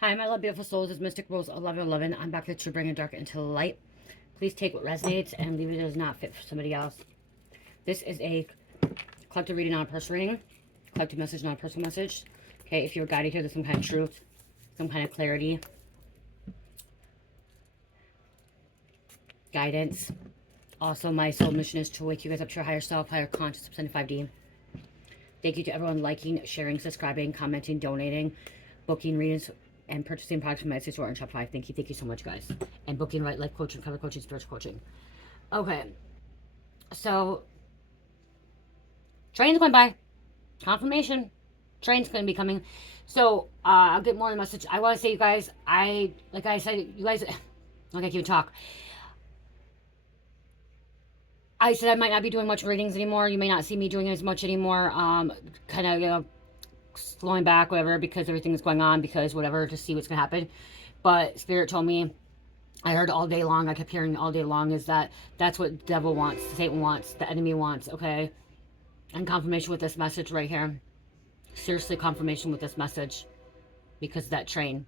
Hi, my love, beautiful souls. It's Mystic Rose 1111. I'm back to bring dark into the light. Please take what resonates and leave it as not fit for somebody else. This is a collective reading, not a personal reading. Collective message, not a personal message. Okay, if you're guided here, there's some kind of truth, some kind of clarity, guidance. Also, my soul mission is to wake you guys up to your higher self, higher conscious, 5D. Thank you to everyone liking, sharing, subscribing, commenting, donating, booking readings, and purchasing products from my store and Shopify. Thank you so much, guys. And booking right life coaching, cover coaching, spiritual coaching. Okay, so train's going by. Confirmation. Train's going to be coming. So I'll get more on the message. I want to say, you guys, like I said, you guys, like I can't even talk. I said I might not be doing much readings anymore. You may not see me doing as much anymore. Kind of, slowing back, whatever, because everything is going on, because whatever, to see what's going to happen. But Spirit told me, I heard all day long, I kept hearing all day long, is that's what the devil wants, Satan wants, the enemy wants, okay? And confirmation with this message right here. Seriously, confirmation with this message. Because of that train.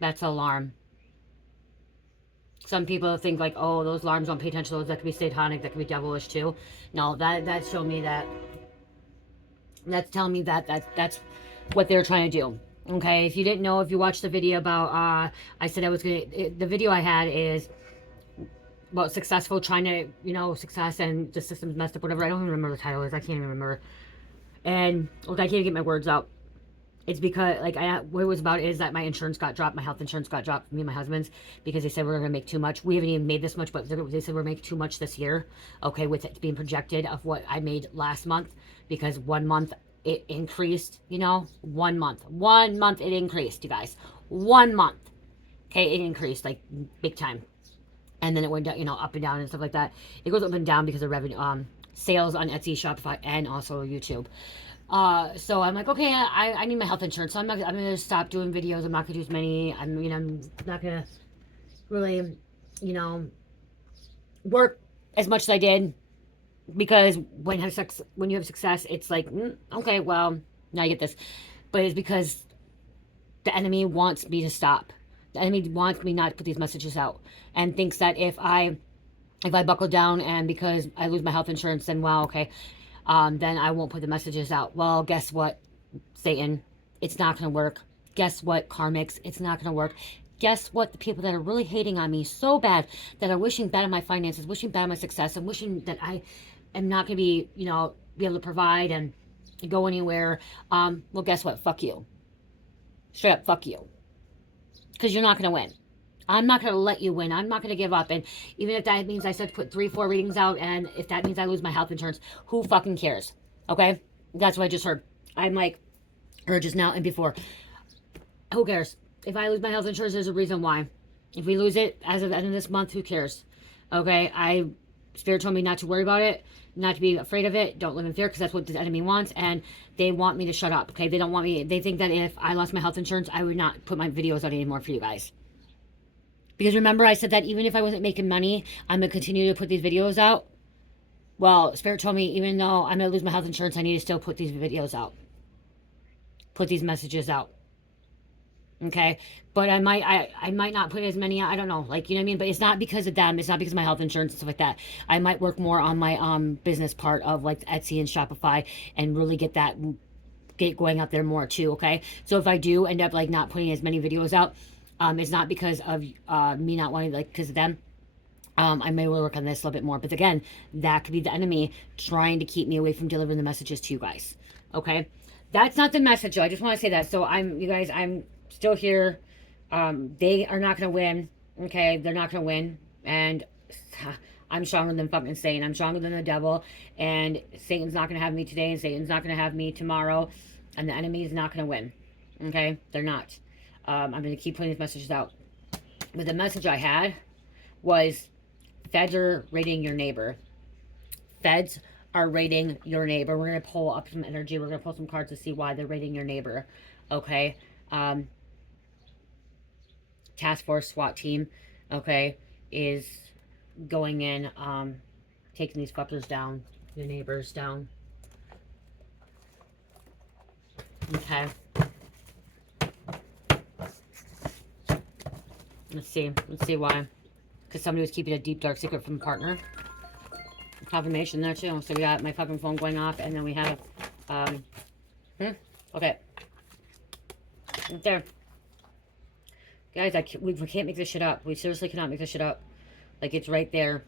That's an alarm. Some people think like, oh, those alarms, don't pay attention to those, that could be satanic, that could be devilish too. No, that's showing me that, that's telling me that's what they're trying to do. Okay, if you didn't know, if you watched the video about, I said I was going to, the video I had is about successful, trying to, success and the system's messed up, whatever. I don't even remember the title is. I can't even remember. And, look, I can't even get my words out. It's because, like, what it was about is that my insurance got dropped. My health insurance got dropped for me and my husband's, because they said we're going to make too much. We haven't even made this much, but they said we're making too much this year. Okay, with it being projected of what I made last month, because 1 month it increased, 1 month. 1 month it increased, you guys. 1 month. Okay, it increased, like, big time. And then it went down, up and down and stuff like that. It goes up and down because of revenue, sales on Etsy, Shopify, and also YouTube. So I'm like, okay, I need my health insurance, so I'm gonna stop doing videos. I'm not gonna do as many. I'm not gonna really, work as much as I did, because when you have success, it's like, okay, well, now I get this, but it's because the enemy wants me to stop. The enemy wants me not to put these messages out, and thinks that if I buckle down and because I lose my health insurance, then well, okay, then I won't put the messages out. Well, guess what, Satan? It's not going to work. Guess what, karmics? It's not going to work. Guess what? The people that are really hating on me so bad, that are wishing bad on my finances, wishing bad on my success, and wishing that I am not going to be, be able to provide and go anywhere. Well, guess what? Fuck you. Straight up, fuck you. Because you're not going to win. I'm not going to let you win. I'm not going to give up. And even if that means I start to put 3-4 readings out, and if that means I lose my health insurance, who fucking cares? Okay? That's what I just heard. I'm like, heard just now and before. Who cares? If I lose my health insurance, there's a reason why. If we lose it as of the end of this month, who cares? Okay? Spirit told me not to worry about it, not to be afraid of it. Don't live in fear, because that's what the enemy wants. And they want me to shut up. Okay? They don't want me. They think that if I lost my health insurance, I would not put my videos out anymore for you guys. Because remember, I said that even if I wasn't making money, I'm going to continue to put these videos out. Well, Spirit told me, even though I'm going to lose my health insurance, I need to still put these videos out. Put these messages out. Okay? But I might not put as many, I don't know. Like, you know what I mean? But it's not because of them. It's not because of my health insurance and stuff like that. I might work more on my business part of, like, Etsy and Shopify, and really get going out there more too, okay? So if I do end up, like, not putting as many videos out, it's not because of me not wanting, like, because of them. I may work on this a little bit more. But again, that could be the enemy trying to keep me away from delivering the messages to you guys. Okay? That's not the message, though. I just want to say that. So you guys, I'm still here. They are not going to win. Okay? They're not going to win. And I'm stronger than fucking Satan. I'm stronger than the devil. And Satan's not going to have me today. And Satan's not going to have me tomorrow. And the enemy is not going to win. Okay? They're not. I'm going to keep putting these messages out. But the message I had was, feds are raiding your neighbor. Feds are raiding your neighbor. We're going to pull up some energy. We're going to pull some cards to see why they're raiding your neighbor. Okay? Task force SWAT team, okay, is going in, taking these fuckers down. Your neighbors down. Okay? Let's see. Let's see why. Because somebody was keeping a deep, dark secret from a partner. Confirmation there, too. So we got my fucking phone going off, and then we have, okay. Right there. Guys, we can't make this shit up. We seriously cannot make this shit up. Like, it's right there.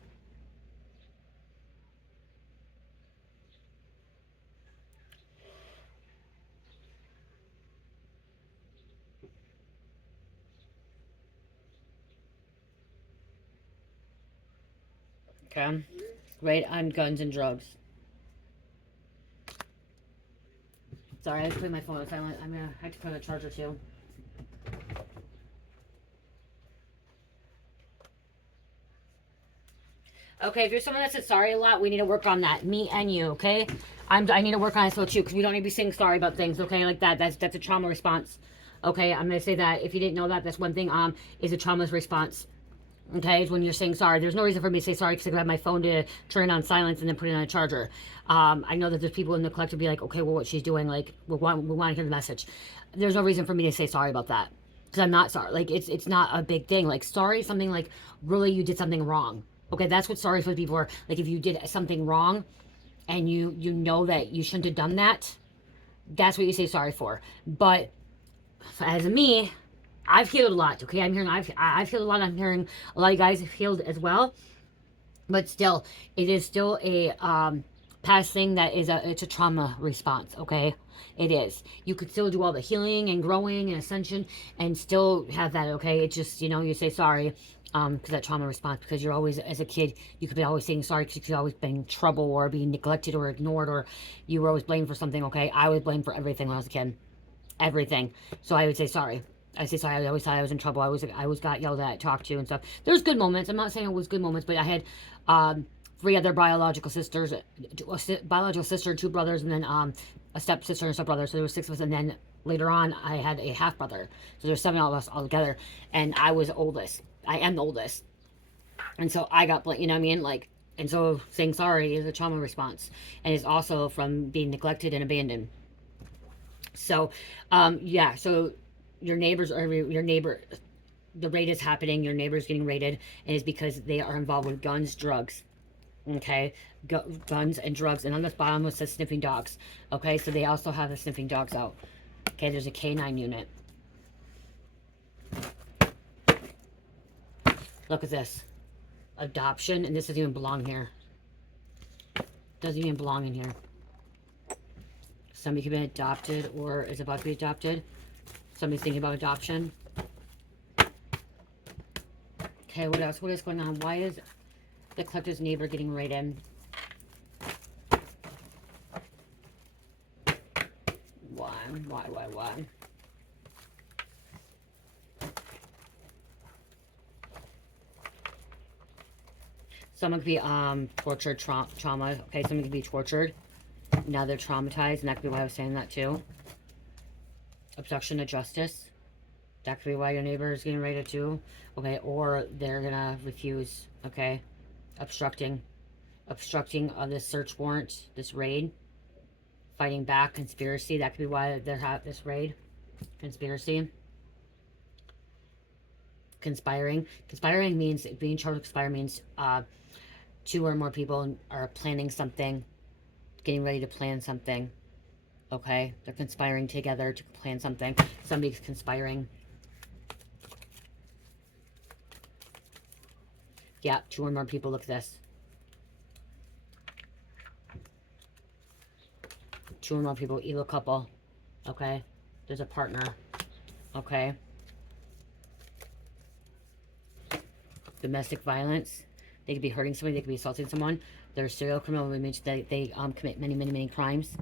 Okay. Right on guns and drugs. Sorry, I put my phone on silent. I'm gonna have to put on a charger too. Okay, if you're someone that says sorry a lot, we need to work on that. Me and you, okay? I need to work on it so too, because we don't need to be saying sorry about things, okay? Like that. That's a trauma response. Okay, I'm gonna say that. If you didn't know that, that's one thing. Is a trauma response. Okay, is when you're saying sorry. There's no reason for me to say sorry because I grab my phone to turn it on silence and then put it on a charger. I know that there's people in the collective be like, okay, well, what she's doing, like, we want to hear the message. There's no reason for me to say sorry about that because I'm not sorry. Like, it's not a big thing. Like, sorry, something like, really, you did something wrong. Okay, that's what sorry is supposed to be for. Like, if you did something wrong and you know that you shouldn't have done that, that's what you say sorry for. But as me, I've healed a lot, okay? I'm hearing I've healed a lot. I'm hearing a lot of you guys have healed as well. But still, it is still a past thing that it's a trauma response, okay? It is. You could still do all the healing and growing and ascension and still have that, okay? It's just, you say sorry because that trauma response, because you're always, as a kid, you could be always saying sorry because you've always been in trouble or being neglected or ignored, or you were always blamed for something, okay? I was blamed for everything when I was a kid. Everything. So I would say sorry. I say sorry. I always thought I was in trouble. I always got yelled at, talked to, and stuff. There's good moments. I'm not saying it was good moments, but I had 3 other biological sisters, a biological sister, 2 brothers, and then a stepsister and a stepbrother. So there were 6 of us, and then later on, I had a half brother. So there's 7 of us all together, and I was the oldest. I am the oldest, and so I got blamed. You know what I mean? Like, and so saying sorry is a trauma response, and it's also from being neglected and abandoned. So, yeah, so your neighbors or your neighbor, the raid is happening, your neighbor's getting raided, and it's because they are involved with guns, drugs, okay? Guns and drugs, and on the bottom it says sniffing dogs, okay? So they also have the sniffing dogs out. Okay, there's a K9 unit. Look at this. Adoption, and this doesn't even belong here. Doesn't even belong in here. Somebody could be adopted or is about to be adopted. Somebody's thinking about adoption. Okay, what else? What is going on? Why is the collector's neighbor getting raided? Why? Someone could be tortured, trauma. Okay, someone could be tortured. Now they're traumatized, and that could be why I was saying that too. Obstruction of justice. That could be why your neighbor is getting raided too. Okay, or they're gonna refuse. Okay, obstructing of this search warrant, this raid. Fighting back, conspiracy. That could be why they're having this raid. Conspiracy. Conspiring means, being charged with conspire means 2 or more people are planning something, getting ready to plan something. Okay, they're conspiring together to plan something. Somebody's conspiring. Yeah, 2 or more people. Look at this. 2 or more people. Evil couple. Okay, there's a partner. Okay. Domestic violence. They could be hurting somebody. They could be assaulting someone. They're a serial criminal, which means that they commit many crimes.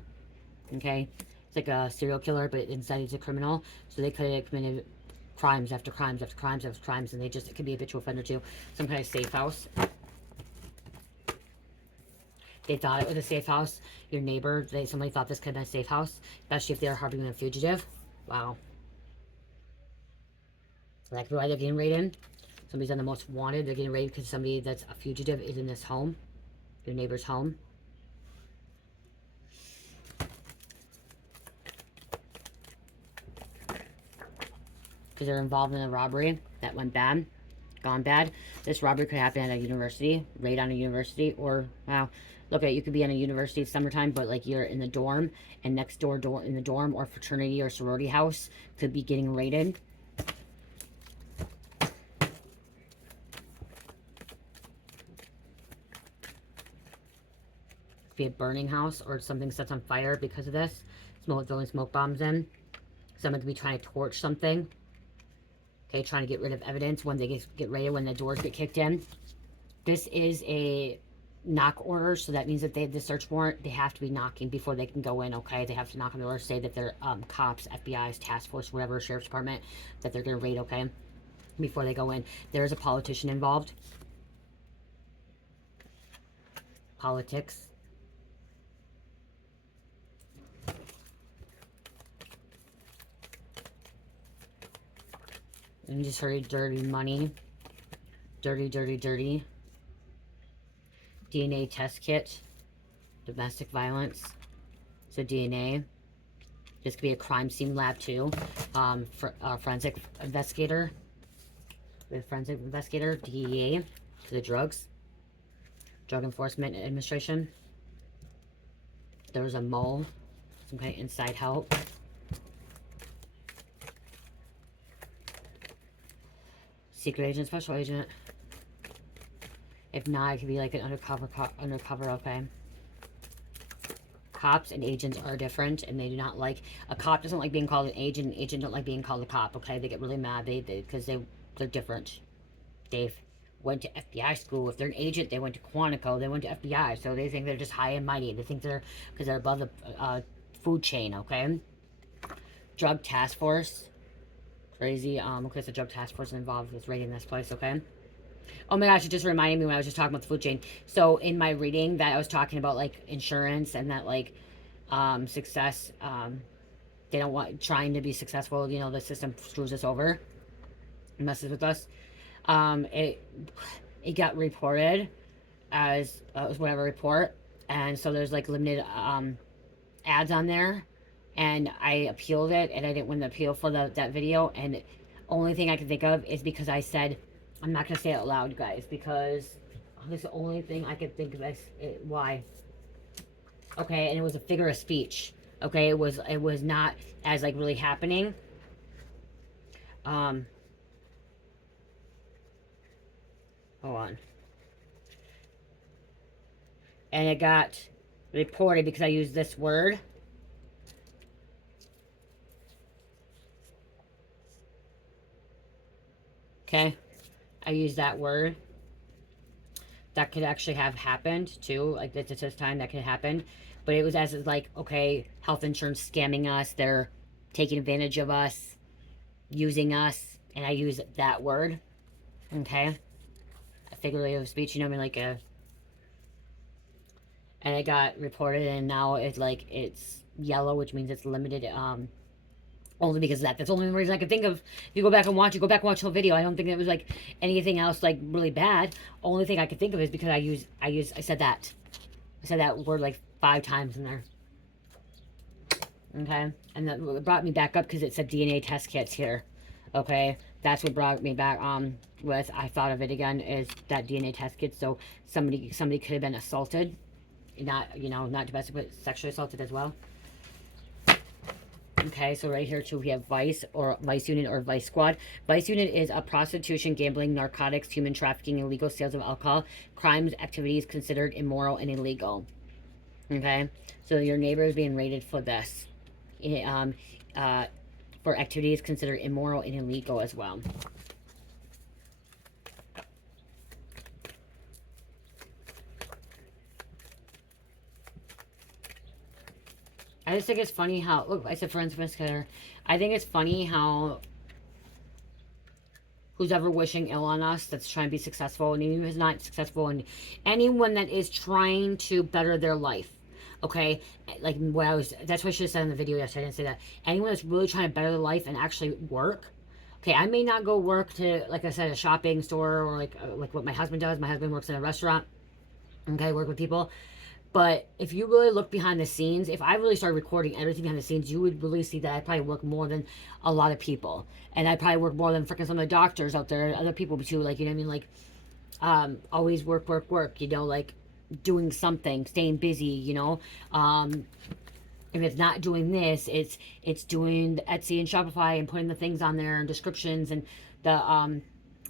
Okay, it's like a serial killer, but inside he's a criminal. So they could have committed crimes after crimes after crimes after crimes, and it could be a habitual offender too. Some kind of safe house. They thought it was a safe house. Your neighbor, somebody thought this could have been a safe house, especially if they're harboring a fugitive. Wow. That's why they're getting raided. Somebody's on the most wanted. They're getting raided because somebody that's a fugitive is in this home. Your neighbor's home. because they're involved in a robbery that went bad, gone bad. This robbery could happen at a university, raid on a university, or, wow, look at, you could be in a university summertime, but like you're in the dorm, and next door in the dorm or fraternity or sorority house could be getting raided. Be a burning house or something sets on fire because of this. Smoke, throwing smoke bombs in. Someone could be trying to torch something. Okay, trying to get rid of evidence when they get raided, when the doors get kicked in. This is a knock order, so that means that they have the search warrant. They have to be knocking before they can go in, okay? They have to knock on the door, say that they're cops, FBI's, task force, whatever, sheriff's department, that they're going to raid, okay? Before they go in. There's a politician involved. Politics. And you just heard dirty money. Dirty, dirty, dirty. DNA test kit. Domestic violence. So DNA. This could be a crime scene lab too. Forensic investigator. The forensic investigator. DEA. To the drugs. Drug Enforcement Administration. There was a mole. Okay, inside help. Secret agent, special agent. If not, it could be like an undercover, okay? Cops and agents are different, and they do not like, a cop doesn't like being called an agent don't like being called a cop, okay? They get really mad, because they're different. They've went to FBI school. If they're an agent, they went to Quantico, they went to FBI, so they think they're just high and mighty. They think because they're above the food chain, okay? Drug task force. Crazy. Okay, so drug task force is involved with raiding this place, okay? Oh my gosh, it just reminded me when I was just talking about the food chain. So in my reading that I was talking about like insurance and that like success, they don't want, trying to be successful, you know, the system screws us over, messes with us. It got reported as whatever report, and so there's like limited ads on there. And I appealed it, and I didn't win the appeal for that video. And only thing I can think of is because I said, I'm not going to say it out loud, guys, because this is the only thing I could think of as why. Okay, and it was a figure of speech. Okay, it was not as like really happening. Hold on. And it got reported because I used this word. Okay, I use that word. That could actually have happened too. Like this time that could happen, but it was as like, okay, health insurance scamming us. They're taking advantage of us, using us, and I use that word. Okay, a figurative of speech. You know what I mean, like a. And it got reported, and now it's like it's yellow, which means it's limited. Only because of that. That's the only reason I could think of. If you go back and watch the whole video, I don't think it was like anything else like really bad. Only thing I could think of is because I said that word like 5 times in there. Okay, and that brought me back up because it said DNA test kits here. Okay, that's what brought me back with, I thought of it again, is that DNA test kit. So somebody could have been assaulted, not, you know, not domestic, but sexually assaulted as well. Okay, so right here too, we have Vice or Vice Unit or Vice Squad. Vice Unit is a prostitution, gambling, narcotics, human trafficking, illegal sales of alcohol, crimes, activities considered immoral and illegal. Okay, so your neighbor is being rated for this, for activities considered immoral and illegal as well. I just think it's funny how, look, I said forensic investigator. I think it's funny how who's ever wishing ill on us, that's trying to be successful, and even if it's not successful, and anyone that is trying to better their life, okay, like what I was, that's what I should have said in the video yesterday, I didn't say that. Anyone that's really trying to better their life and actually work, okay, I may not go work to, like I said, a shopping store, or like what my husband does. My husband works in a restaurant, okay, work with people. But if you really look behind the scenes, if I really started recording everything behind the scenes, you would really see that I probably work more than a lot of people. And I probably work more than freaking some of the doctors out there, other people too. Like, you know what I mean? Like, always work, work, work, you know, like doing something, staying busy, you know. If it's not doing this, it's doing Etsy and Shopify and putting the things on there and descriptions and the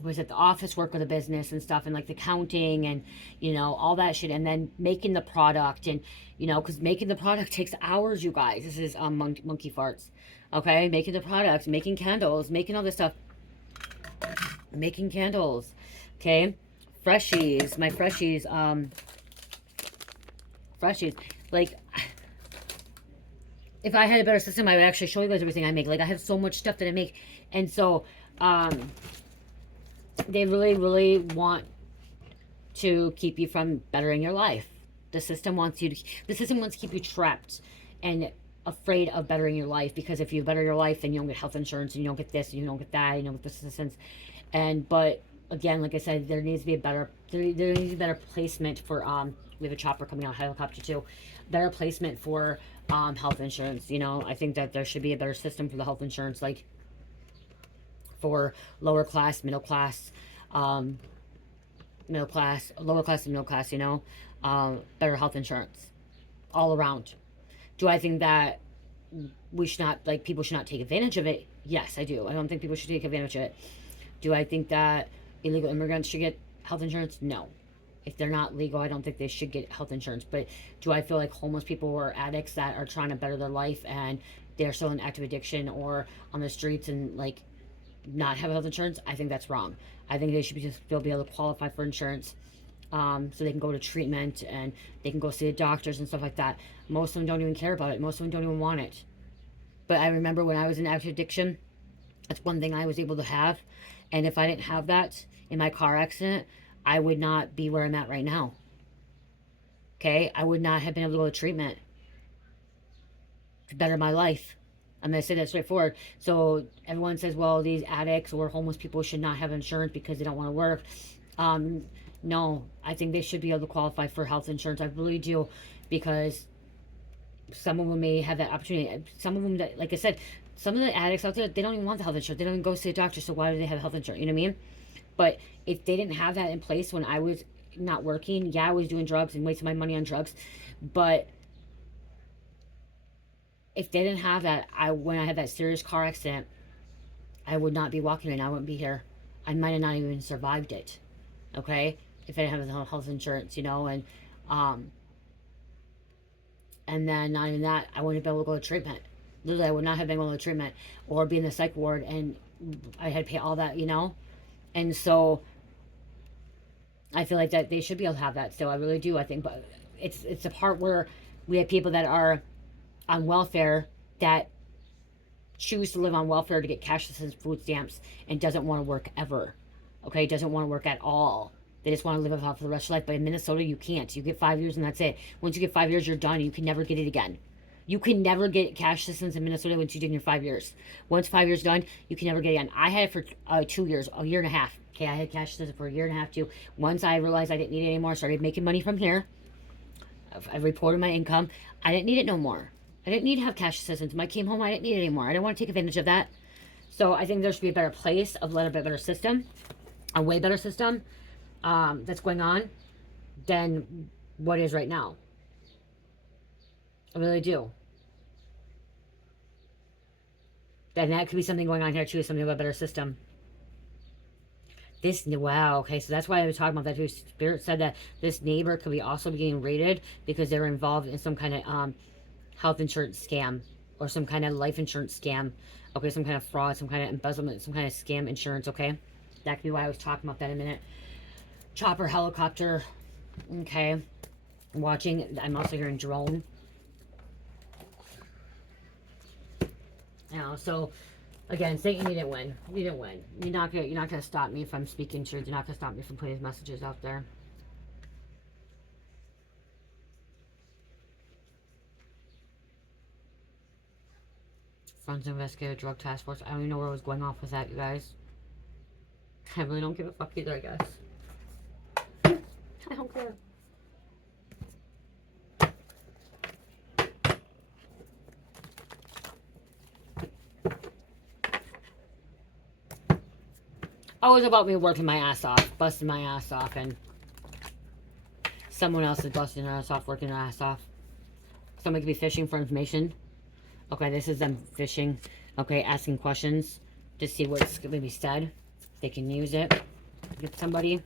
was it the office work of the business and stuff and like the counting and you know all that shit and then making the product and you know because making the product takes hours, you guys. This is monkey farts. Okay, making the products, making candles, making all this stuff, making candles. Okay, freshies, my freshies, freshies, like if I had a better system, I would actually show you guys everything I make. Like, I have so much stuff that I make. And so, they really, really want to keep you from bettering your life. The system wants you to, the system wants to keep you trapped and afraid of bettering your life. Because if you better your life, then you don't get health insurance, and you don't get this, and you don't get that, you don't get this assistance. And, but, again, like I said, there needs to be a better, there needs to be better placement for, we have a chopper coming out, helicopter too. Better placement for, health insurance. You know, I think that there should be a better system for the health insurance, like for lower class, middle class, middle class, lower class and middle class, you know, better health insurance all around. Do I think that we should not, like, people should not take advantage of it? Yes, I do. I don't think people should take advantage of it. Do I think that illegal immigrants should get health insurance? No. If they're not legal, I don't think they should get health insurance. But do I feel like homeless people or addicts that are trying to better their life and they're still in active addiction or on the streets and like not have health insurance? I think that's wrong. I think they should still be able to qualify for insurance, so they can go to treatment and they can go see the doctors and stuff like that. Most of them don't even care about it. Most of them don't even want it. But I remember when I was in active addiction, that's one thing I was able to have. And if I didn't have that in my car accident, I would not be where I'm at right now. Okay? I would not have been able to go to treatment to better my life. I'm going to say that straightforward. So everyone says, well, these addicts or homeless people should not have insurance because they don't want to work. No, I think they should be able to qualify for health insurance. I really do, because some of them may have that opportunity. Some of them, that, like I said, some of the addicts out there, they don't even want the health insurance. They don't even go see a doctor, so why do they have health insurance? You know what I mean? But if they didn't have that in place when I was not working, yeah, I was doing drugs and wasting my money on drugs. But if they didn't have that, when I had that serious car accident, I would not be walking right now. I wouldn't be here. I might have not even survived it. Okay? If I didn't have health insurance, you know, and then not even that, I wouldn't have been able to go to treatment. Literally, I would not have been able to go to treatment or be in the psych ward, and I had to pay all that, you know? And so I feel like that they should be able to have that still. I really do. I think, but it's a part where we have people that are on welfare that choose to live on welfare to get cash assistance, food stamps, and doesn't want to work ever. Okay, doesn't want to work at all. They just want to live off for the rest of their life. But in Minnesota, you can't. You get 5 years and that's it. Once you get 5 years, you're done. You can never get it again. You can never get cash assistance in Minnesota once you did in your 5 years. Once 5 years done, you can never get it again. I had it for 2 years, a year and a half. Okay, I had cash assistance for a year and a half too. Once I realized I didn't need it anymore, I started making money from here. I reported my income. I didn't need it no more. I didn't need to have cash assistance. When I came home, I didn't need it anymore. I didn't want to take advantage of that. So I think there should be a better place, a little bit better system, a way better system that's going on than what is right now. I really do. And that could be something going on here too, something about a better system. Wow, okay, so that's why I was talking about that too. Spirit said that this neighbor could be also being raided because they were involved in some kind of health insurance scam or some kind of life insurance scam. Okay, some kind of fraud, some kind of embezzlement, some kind of scam insurance, okay? That could be why I was talking about that in a minute. Chopper, helicopter, okay. Watching, I'm also hearing drone. You know, so again, Satan, you didn't win. You didn't win. You're not gonna stop me from speaking truth. You're not gonna stop me from putting these messages out there. Friends investigated drug task force. I don't even know where I was going off with that, you guys. I really don't give a fuck either, I guess. I don't care. always about me working my ass off, busting my ass off, and someone else is busting their ass off, working their ass off. Somebody could be fishing for information. Okay, this is them fishing. Okay, asking questions to see what's going to be said. They can use it to get somebody.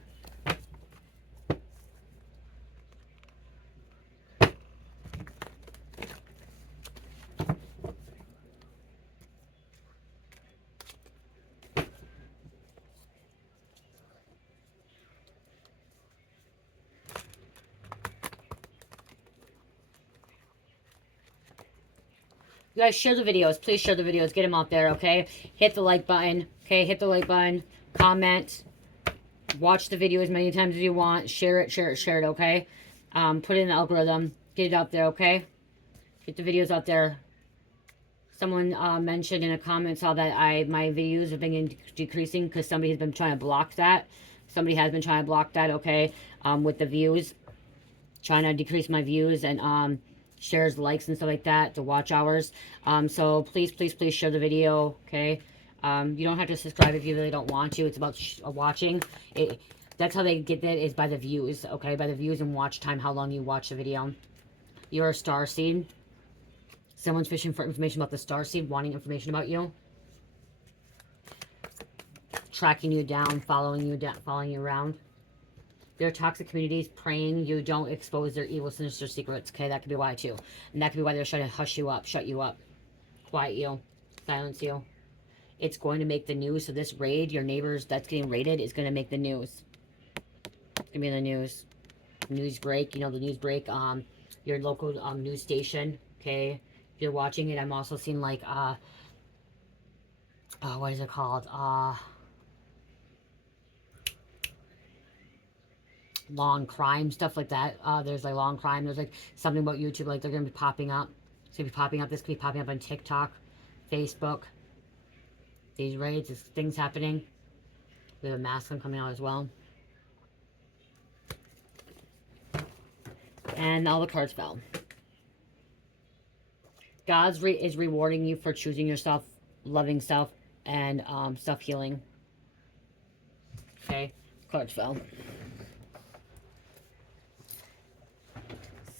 You guys share the videos. Please share the videos. Get them out there, okay? Hit the like button. Okay, hit the like button. Comment. Watch the video as many times as you want. Share it, share it, share it, okay? Put it in the algorithm. Get it out there, okay? Get the videos out there. Someone mentioned in a comment saw that my videos have been decreasing because somebody has been trying to block that. Somebody has been trying to block that, okay? With the views. Trying to decrease my views and shares, likes, and stuff like that, the watch hours. So please, please, please share the video, okay? You don't have to subscribe if you really don't want to. It's about watching. That's how they get that, is by the views, okay? By the views and watch time, how long you watch the video. You're a star seed. Someone's fishing for information about the star seed, wanting information about you. Tracking you down, following you around. Their toxic communities praying you don't expose their evil, sinister secrets. Okay, that could be why too. And that could be why they're trying to hush you up, shut you up, quiet you, silence you. It's going to make the news. So this raid, your neighbors that's getting raided, is going to make the news. It's going to be in the news. News break, you know, the news break, your local news station. Okay, if you're watching it, I'm also seeing like, what is it called? Long crime, stuff like that. There's like long crime. There's like something about YouTube, like they're going to be popping up. It's going to be popping up. This could be popping up on TikTok, Facebook. These raids, there's things happening. We have a mask coming out as well. And all the cards fell. God's is rewarding you for choosing yourself, loving self, and self-healing. Okay, cards fell.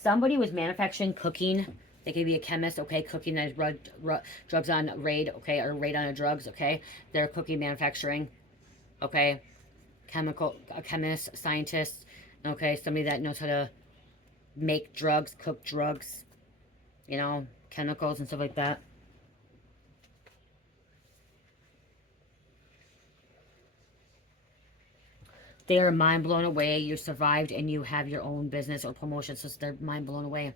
Somebody was manufacturing, cooking. They could be a chemist, okay, cooking that is drugs on raid, okay, or raid on a drugs, okay. They're cooking, manufacturing, okay. A chemist, scientist, okay. Somebody that knows how to make drugs, cook drugs, you know, chemicals and stuff like that. They are mind blown away. You survived and you have your own business or promotion. So they're mind blown away.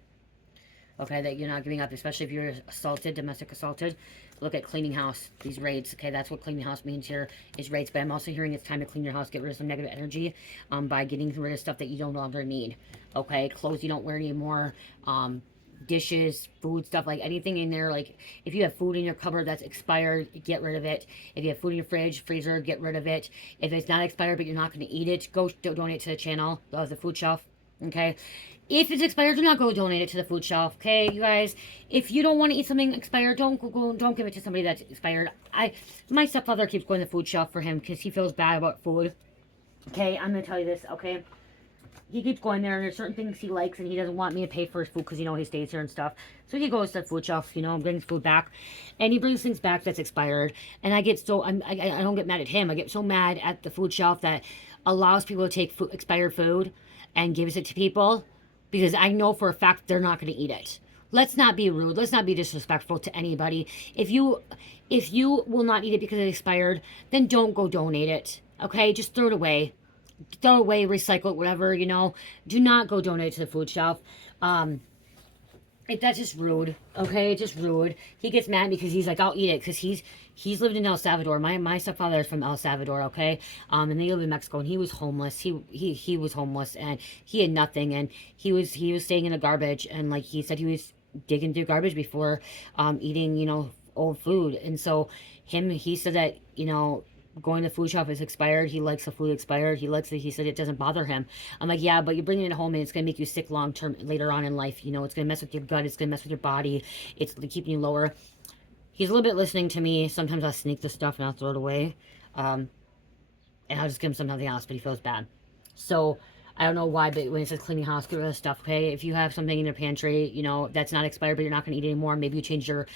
Okay, that you're not giving up, especially if you're assaulted, domestic assaulted. Look at cleaning house, these raids. Okay, that's what cleaning house means here, is raids. But I'm also hearing it's time to clean your house, get rid of some negative energy by getting rid of stuff that you don't longer need. Okay, clothes you don't wear anymore, dishes, food stuff, like anything in there. Like if you have food in your cupboard that's expired, get rid of it. If you have food in your fridge, freezer, get rid of it. If it's not expired but you're not going to eat it, go donate to the channel, the food shelf. Okay, if it's expired, do not go donate it to the food shelf. Okay, you guys, if you don't want to eat something expired, don't give it to somebody that's expired. My stepfather keeps going to the food shelf for him because he feels bad about food. Okay, I'm gonna tell you this. Okay, he keeps going there, and there's certain things he likes, and he doesn't want me to pay for his food because, you know, he stays here and stuff. So he goes to the food shelf, you know, brings food back, and he brings things back that's expired. And I get so, I don't get mad at him. I get so mad at the food shelf that allows people to take expired food and gives it to people, because I know for a fact they're not going to eat it. Let's not be rude. Let's not be disrespectful to anybody. If you will not eat it because it expired, then don't go donate it. Okay, just throw it away. Throw away, recycle it, whatever, you know. Do not go donate to the food shelf. That's just rude, okay? It's just rude. He gets mad because he's like, I'll eat it, because he's lived in El Salvador. My stepfather is from El Salvador, okay? And they live in Mexico, and he was homeless. He was homeless, and he had nothing, and he was staying in the garbage, and like he said, he was digging through garbage before eating, you know, old food. And so he said that, you know, going to the food shop is expired. He likes the food expired. He likes it. He said it doesn't bother him. I'm like, yeah, but you're bringing it home and it's going to make you sick long term later on in life. You know, it's going to mess with your gut. It's going to mess with your body. It's keeping you lower. He's a little bit listening to me. Sometimes I'll sneak the stuff and I'll throw it away. and I'll just give him something else, but he feels bad. So I don't know why, but when it says cleaning house, get rid of stuff. Okay, if you have something in your pantry, you know that's not expired, but you're not going to eat anymore. Maybe you change your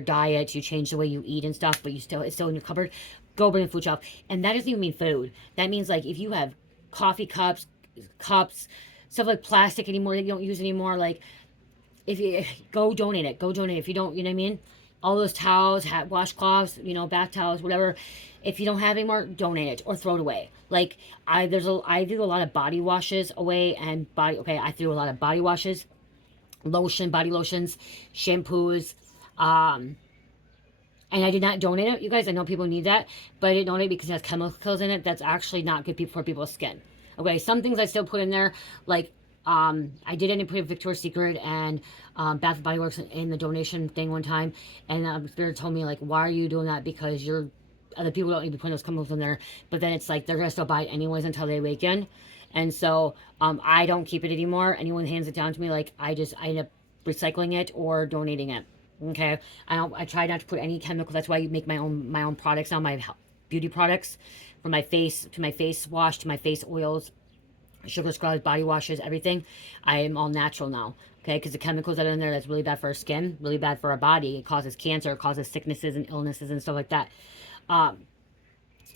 diet, you change the way you eat and stuff, but it's still in your cupboard. Go bring the food shelf, and that doesn't even mean food. That means like if you have coffee cups, stuff like plastic anymore that you don't use anymore, like if you go donate it, if you don't, you know what I mean, all those towels, washcloths, you know, bath towels, whatever, if you don't have anymore, donate it or throw it away. Like I do a lot of body washes away, and I threw a lot of body washes, body lotions, shampoos, and I did not donate it, you guys. I know people need that, but I didn't donate because it has chemicals in it that's actually not good for people's skin. Okay, some things I still put in there, like I did end up putting Victoria's Secret and Bath and Body Works in the donation thing one time, and Spirit told me like, why are you doing that? Because other people don't need to put those chemicals in there. But then it's like they're gonna still buy it anyways until they awaken, and so I don't keep it anymore. Anyone hands it down to me, like I end up recycling it or donating it. Okay, I try not to put any chemicals. That's why I make my own products now, my beauty products, from my face to my face wash to my face oils, sugar scrubs, body washes, everything. I am all natural now. Okay, because the chemicals that are in there, that's really bad for our skin, really bad for our body. It causes cancer, it causes sicknesses and illnesses and stuff like that.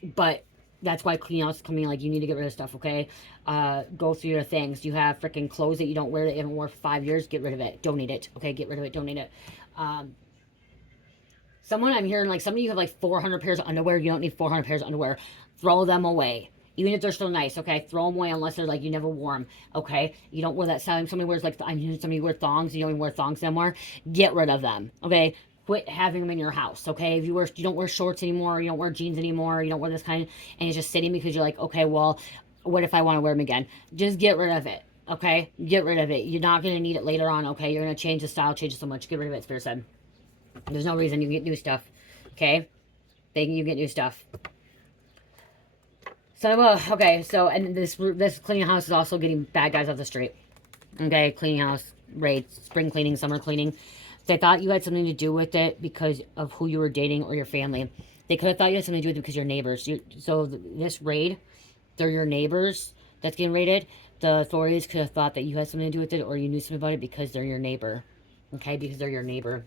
But that's why clean out's coming. Like, you need to get rid of stuff, okay? Go through your things. You have freaking clothes that you don't wear that you haven't worn for 5 years. Get rid of it. Donate it. Okay, get rid of it. Donate it. Someone I'm hearing, like, some of you have like 400 pairs of underwear. You don't need 400 pairs of underwear. Throw them away. Even if they're still nice, okay? Throw them away unless they're like you never wore them, okay? You don't wear that style. Somebody wears like, I'm hearing somebody wear thongs. You don't even wear thongs anymore. Get rid of them, okay? Quit having them in your house, okay? If you don't wear shorts anymore, you don't wear jeans anymore, you don't wear this kind, and it's just sitting because you're like, okay, well, what if I want to wear them again? Just get rid of it, okay? Get rid of it. You're not going to need it later on, okay? You're going to change the style, change it so much. Get rid of it, Spirit said. There's no reason you can get new stuff, okay? You get new stuff. So, okay, so, and this cleaning house is also getting bad guys off the street. Okay, cleaning house, raid, spring cleaning, summer cleaning. They thought you had something to do with it because of who you were dating or your family. They could have thought you had something to do with it because you're neighbors. So this raid, they're your neighbors that's getting raided. The authorities could have thought that you had something to do with it or you knew something about it because they're your neighbor. Okay, because they're your neighbor.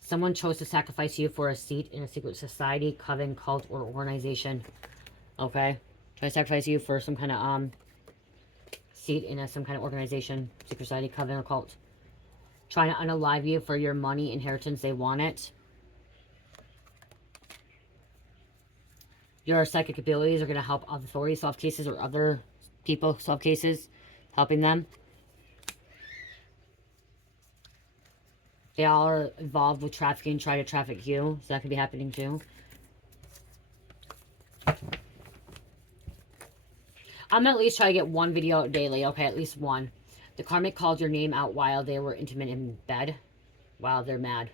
Someone chose to sacrifice you for a seat in a secret society, coven, cult, or organization. Okay? Try to sacrifice you for some kind of seat in some kind of organization, secret society, coven, or cult. Trying to unalive you for your money, inheritance. They want it. Your psychic abilities are going to help authorities solve cases or other people solve cases, helping them. They all are involved with trafficking, try to traffic you. So that could be happening too. I'm going to at least try to get one video out daily. Okay, at least one. The karmic called your name out while they were intimate in bed. Wow, they're mad.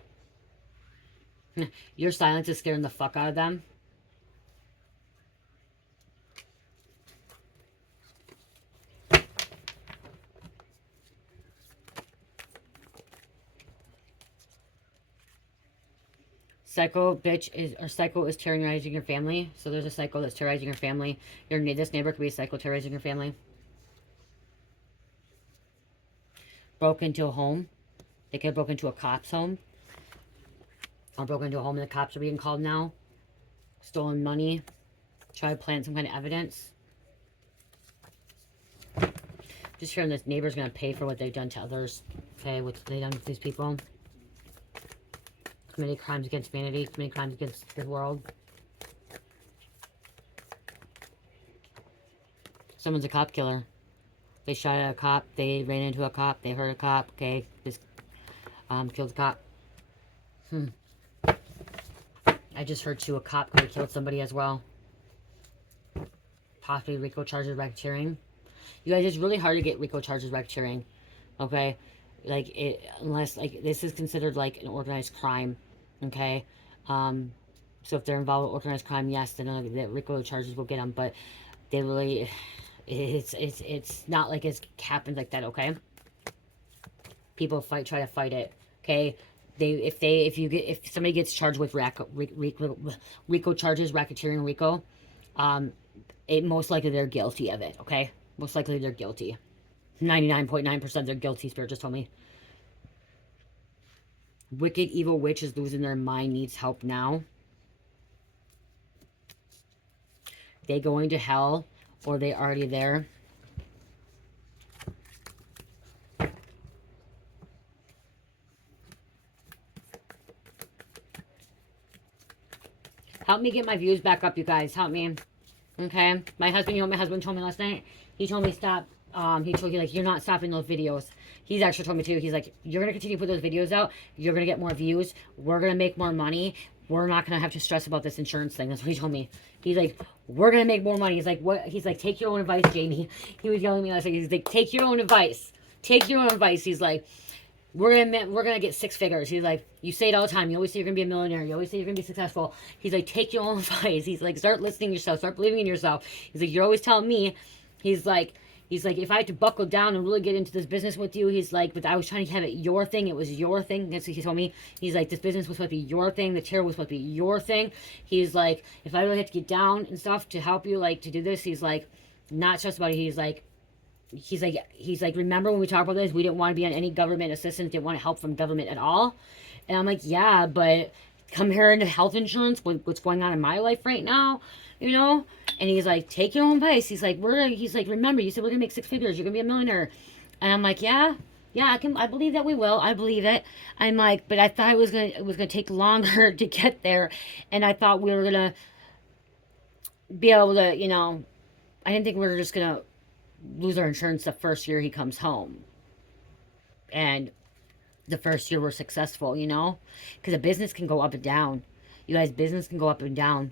Your silence is scaring the fuck out of them. Psycho is terrorizing your family. So there's a psycho that's terrorizing your family. This neighbor could be a psycho terrorizing your family. Broke into a home. They could have broken into a cop's home. Or broken into a home and the cops are being called now. Stolen money. Try to plant some kind of evidence. Just hearing this neighbor's going to pay for what they've done to others. Okay, what they've done with these people. Committed crimes against humanity, committed crimes against the world. Someone's a cop killer. They shot at a cop, they ran into a cop, they hurt a cop, okay, just killed a cop. I just heard too, a cop could have killed somebody as well. Possibly RICO charges, racketeering. You guys, it's really hard to get RICO charges, racketeering. Okay? Like, unless, like, this is considered, like, an organized crime, okay? So if they're involved with organized crime, yes, then the RICO charges will get them, but they really, it's not like it happens like that, okay? People try to fight it, okay? If somebody gets charged with RICO charges, racketeering RICO, it most likely they're guilty of it. Okay, most likely they're guilty. 99.9% they're guilty. Spirit just told me. Wicked evil witch is losing their mind, needs help now. They going to hell, or they already there. Help me get my views back up, you guys. Help me. Okay? My husband, you know what my husband told me last night? He told me stop. He told you, like, you're not stopping those videos. He's actually told me, too. He's like, you're going to continue to put those videos out. You're going to get more views. We're going to make more money. We're not going to have to stress about this insurance thing. That's what he told me. He's like, we're going to make more money. He's like, what? He's like, take your own advice, Jamie. He was yelling at me last night. He's like, take your own advice. Take your own advice. He's like, we're gonna get 6 figures. He's like, you say it all the time. You always say you're gonna be a millionaire. You always say you're gonna be successful. He's like, take your own advice. He's like, start listening to yourself. Start believing in yourself. He's like, you're always telling me. He's like, if I had to buckle down and really get into this business with you, he's like, but I was trying to have it your thing. It was your thing. That's what he told me. He's like, this business was supposed to be your thing. The chair was supposed to be your thing. He's like, if I really have to get down and stuff to help you, like, to do this, he's like, not stressed about it. He's like, remember when we talked about this, we didn't want to be on any government assistance, didn't want to help from government at all. And I'm like, yeah, but comparing to health insurance, what's going on in my life right now, you know? And he's like, take your own advice. He's like, remember, you said we're gonna make 6 figures, you're gonna be a millionaire. And I'm like, yeah, I believe that we will. I believe it. I'm like, but I thought it was gonna take longer to get there, and I thought we were gonna be able to, you know, I didn't think we were just gonna lose our insurance the first year he comes home. And the first year we're successful, you know? Because a business can go up and down. You guys, business can go up and down.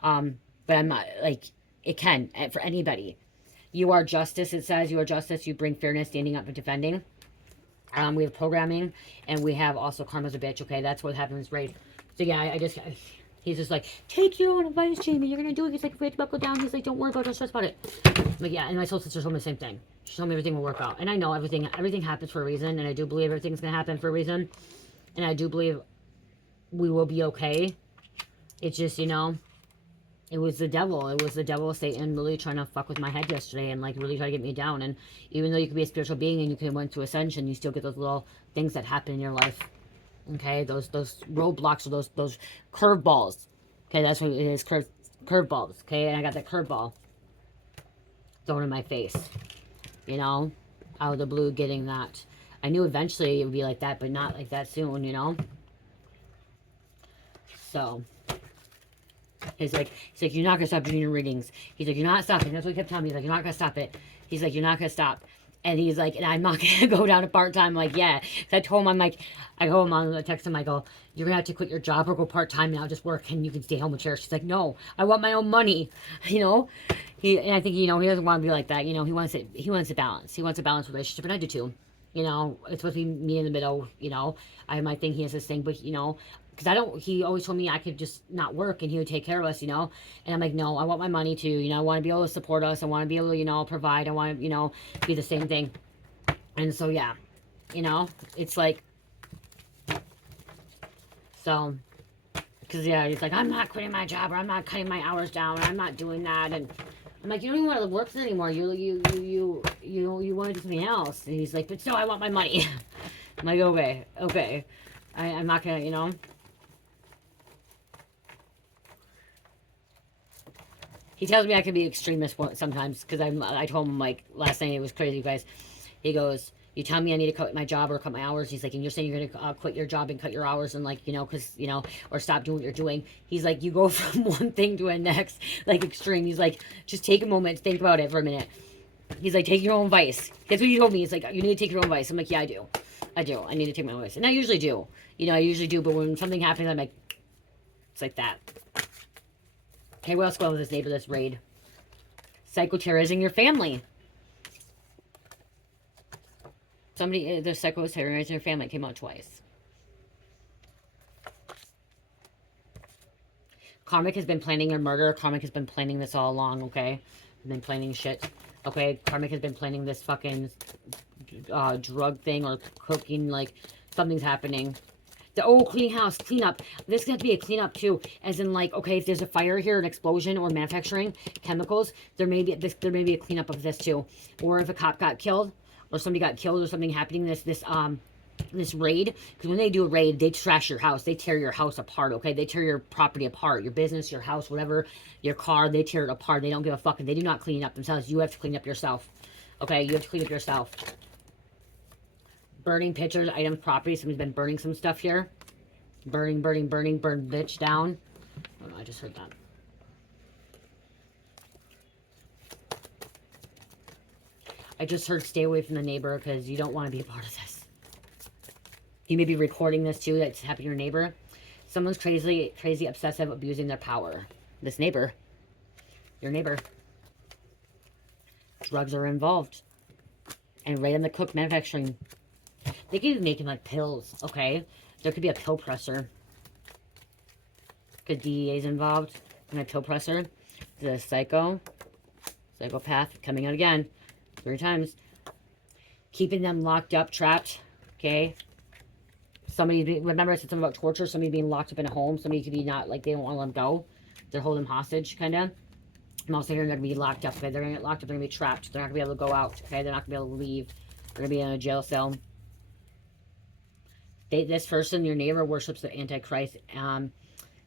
But I'm not, like, it can, for anybody. You are justice, it says. You are justice. You bring fairness, standing up and defending. We have programming, and we have also karma's a bitch, okay? That's what happens, right? So, yeah, he's just like, take your own advice, Jamie. You're going to do it. He's like, if we have to buckle down, he's like, don't worry about it. Don't stress about it. But yeah, and my soul sister told me the same thing. She told me everything will work out. And I know everything happens for a reason. And I do believe everything's going to happen for a reason. And I do believe we will be okay. It's just, you know, it was the devil. It was the devil, Satan, really trying to fuck with my head yesterday and, like, really try to get me down. And even though you could be a spiritual being and you can went to ascension, you still get those little things that happen in your life. Okay, those roadblocks or those curveballs. Okay, that's what it is, curveballs. Okay, and I got that curveball thrown in my face. You know, out of the blue, getting that. I knew eventually it would be like that, but not like that soon. You know. So he's like, you're not gonna stop doing your readings. He's like, you're not stopping. That's what he kept telling me. He's like, you're not gonna stop it. He's like, you're not gonna stop. And he's like, and I'm not going to go down to part-time. I'm like, yeah. So I told him, I'm like, I go him on, I text him, I go, you're going to have to quit your job or go part-time and I'll just work and you can stay home with Cher. She's like, no, I want my own money. You know? And I think, you know, he doesn't want to be like that. You know, he wants a balance. He wants a balanced relationship, and I do too. You know, it's supposed to be me in the middle, you know. I have my thing, he has his thing, but, you know, because he always told me I could just not work and he would take care of us, you know. And I'm like, no, I want my money too, you know. I want to be able to support us. I want to be able to, you know, provide. I want to, you know, be the same thing. And so, yeah, you know, it's like, so, because, yeah, he's like, I'm not quitting my job, or I'm not cutting my hours down, or I'm not doing that. And I'm like, you don't even want to work anymore. You want to do something else. And he's like, but still, I want my money. I'm like, okay. I'm not going to, you know. He tells me I can be extremist sometimes, because I told him, like, last night, it was crazy, you guys. He goes, you tell me I need to cut my job or cut my hours. He's like, and you're saying you're going to quit your job and cut your hours and, like, you know, because, you know, or stop doing what you're doing. He's like, you go from one thing to the next, like, extreme. He's like, just take a moment, think about it for a minute. He's like, take your own advice. That's what he told me. He's like, you need to take your own advice. I'm like, yeah, I do. I need to take my own advice. And I usually do. You know, I usually do. But when something happens, I'm like, it's like that. Okay, what else going on with this neighbor, this raid? Psychoterrorizing your family. Somebody, the psycho was terrorizing your family. It came out twice. Karmic has been planning your murder. Karmic has been planning this all along, okay? Been planning shit. Okay, Karmic has been planning this fucking drug thing or cooking, like something's happening. Clean house, clean up. This could have to be a cleanup too, as in like, okay, if there's a fire here, an explosion, or manufacturing chemicals, there may be a cleanup of this too. Or if a cop got killed, or somebody got killed, or something happening, this raid, because when they do a raid, they trash your house, they tear your house apart, okay? They tear your property apart, your business, your house, whatever, your car, they tear it apart. They don't give a fuck, and they do not clean it up themselves. You have to clean up yourself, okay? You have to clean up yourself. Burning pictures, items, property. Somebody's been burning some stuff here. Burn bitch down. Oh, I just heard that. I just heard stay away from the neighbor because you don't want to be a part of this. You may be recording this too. That's happening to your neighbor. Someone's crazy, obsessive, abusing their power. This neighbor. Your neighbor. Drugs are involved. And right on the cook manufacturing. They could be making like pills, okay? There could be a pill presser. Because DEA is involved in a pill presser. The psychopath, coming out again 3 times. Keeping them locked up, trapped, okay? Remember I said something about torture, somebody being locked up in a home, somebody could be not, like, they don't want to let them go. They're holding them hostage, kind of. I'm also hearing they're going to be locked up, okay? They're going to get locked up, they're going to be trapped. They're not going to be able to go out, okay? They're not going to be able to leave. They're going to be in a jail cell. This person, your neighbor, worships the Antichrist.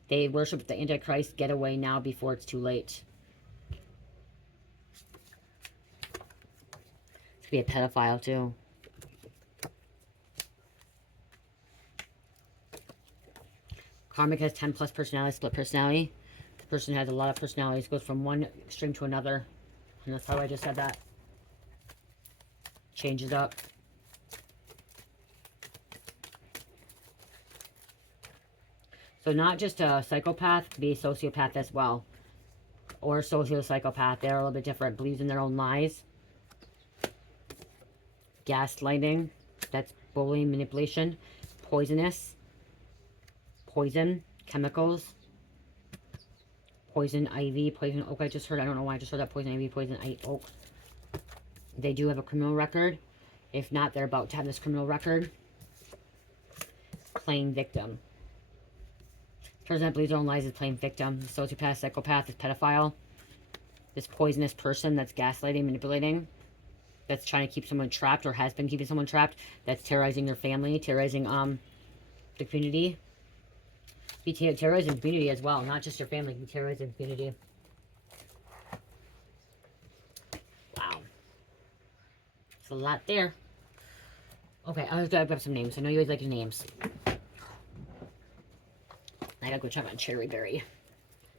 They worship the Antichrist. Get away now before it's too late. It could be a pedophile, too. Karmic has 10 plus personality, split personality. The person has a lot of personalities, goes from one extreme to another. And that's how I just said that. Changes up. So not just a psychopath, could be a sociopath as well. Or a socio-psychopath. They're a little bit different. Believes in their own lies. Gaslighting. That's bullying, manipulation. Poisonous. Poison. Chemicals. Poison ivy. Poison oak. I just heard. I don't know why I just heard that. Poison ivy. Poison oak. They do have a criminal record. If not, they're about to have this criminal record. Playing victim. Person that believes their own lies is playing victim. The sociopath, psychopath, is pedophile. This poisonous person that's gaslighting, manipulating, that's trying to keep someone trapped or has been keeping someone trapped, that's terrorizing their family, terrorizing the community. Be terrorizing the community as well, not just your family, be terrorizing the community. Wow. It's a lot there. Okay, I was gonna grab some names. I know you guys like your names. I gotta go check on Cherry Berry.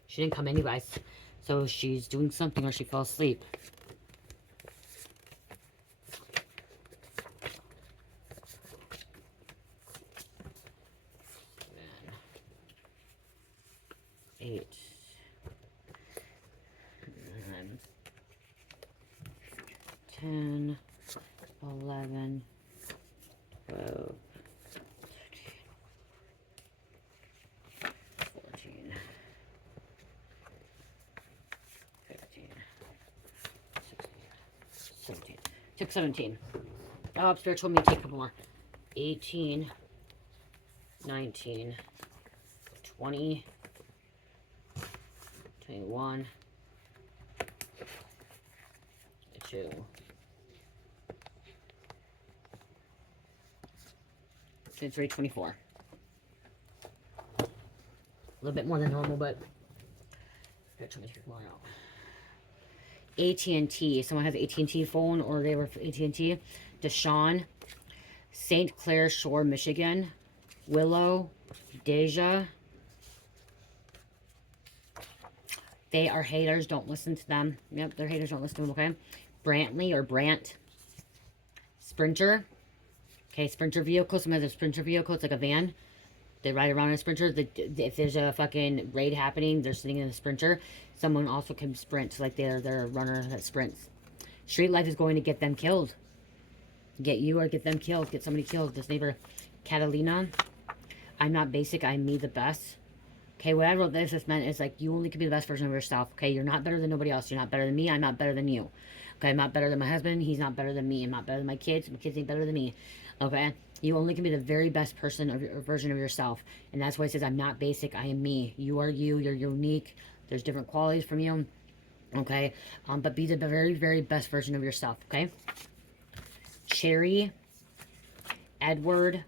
She didn't come in, you guys. So she's doing something or she fell asleep. Eight. 9. 10. 11. 12. 17. Oh, Spirit told me to take a couple more. 18, 19, 20, 21, 22, 23, 24. A little bit more than normal, but Spirit told me to take more out. AT&T. Someone has an AT&T phone or they were for AT&T. Deshaun. St. Clair Shore, Michigan. Willow. Deja. They are haters. Don't listen to them. Yep, they're haters. Don't listen to them, okay? Brantley or Brant. Sprinter. Okay, Sprinter vehicle. Someone has a Sprinter vehicle. It's like a van. They ride around in a Sprinter. If there's a fucking raid happening, they're sitting in a Sprinter. Someone also can sprint, like they're a runner that sprints. Street life is going to get them killed. Get you or get them killed. Get somebody killed. This neighbor, Catalina. I'm not basic. I'm me the best. Okay, when I wrote this meant is like you only can be the best version of yourself. Okay, you're not better than nobody else. You're not better than me. I'm not better than you. Okay, I'm not better than my husband. He's not better than me. I'm not better than my kids. My kids ain't better than me. Okay? You only can be the very best person of your version of yourself. And that's why it says, I'm not basic. I am me. You are you. You're unique. There's different qualities from you. Okay? But be the very, very best version of yourself. Okay? Cherry, Edward,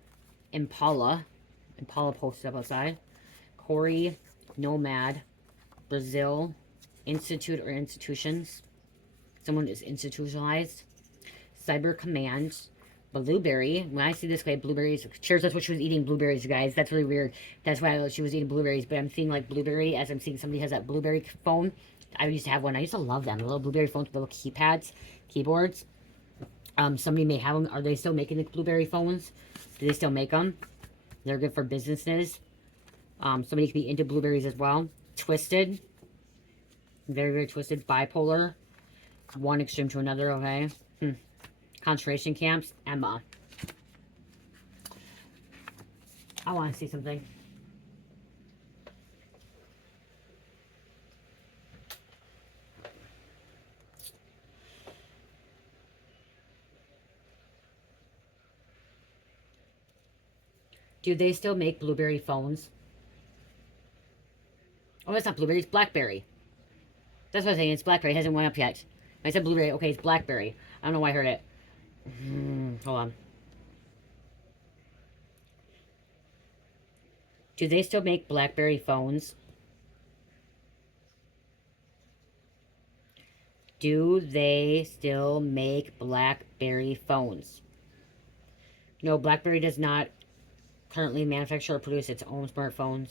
Impala. Impala posted up outside. Corey, Nomad, Brazil, Institute or institutions. Someone is institutionalized. Cyber Command, Blueberry. When I see this guy, blueberries. Cheers, that's what she was eating, blueberries, you guys. That's really weird. That's why she was eating blueberries. But I'm seeing like blueberry as I'm seeing somebody has that blueberry phone. I used to have one. I used to love them. The little blueberry phones with little keypads, keyboards. Somebody may have them. Are they still making the blueberry phones? Do they still make them? They're good for businesses. Somebody could be into blueberries as well. Twisted. Very, very twisted. Bipolar. One extreme to another, okay? Concentration camps. Emma. I want to see something. Do they still make blueberry phones? Oh, it's not blueberry. It's Blackberry. That's what I'm saying. It's Blackberry. It hasn't went up yet. I said blueberry. Okay, it's Blackberry. I don't know why I heard it. Hold on. Do they still make Blackberry phones? Do they still make Blackberry phones? No, Blackberry does not currently manufacture or produce its own smartphones.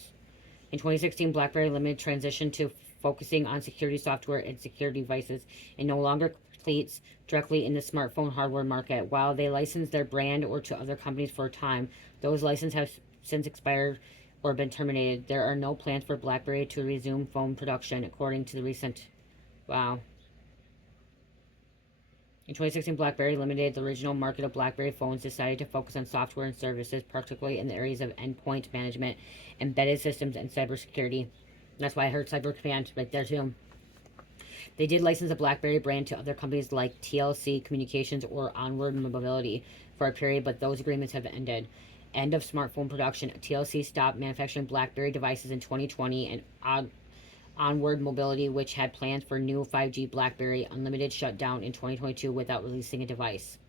In 2016, Blackberry Limited transitioned to focusing on security software and security devices and no longer competes directly in the smartphone hardware market. While they licensed their brand or to other companies for a time, those licenses have since expired or been terminated. There are no plans for Blackberry to resume phone production, according to the recent... Wow. In 2016, Blackberry Limited, the original market of Blackberry phones, decided to focus on software and services, particularly in the areas of endpoint management, embedded systems, and cybersecurity. That's why I heard Cyber Command right there too. They did license the Blackberry brand to other companies like TLC Communications or Onward Mobility for a period, but those agreements have ended. End of smartphone production. TLC stopped manufacturing Blackberry devices in 2020, and Onward Mobility, which had plans for new 5G Blackberry Unlimited, shut down in 2022 without releasing a device.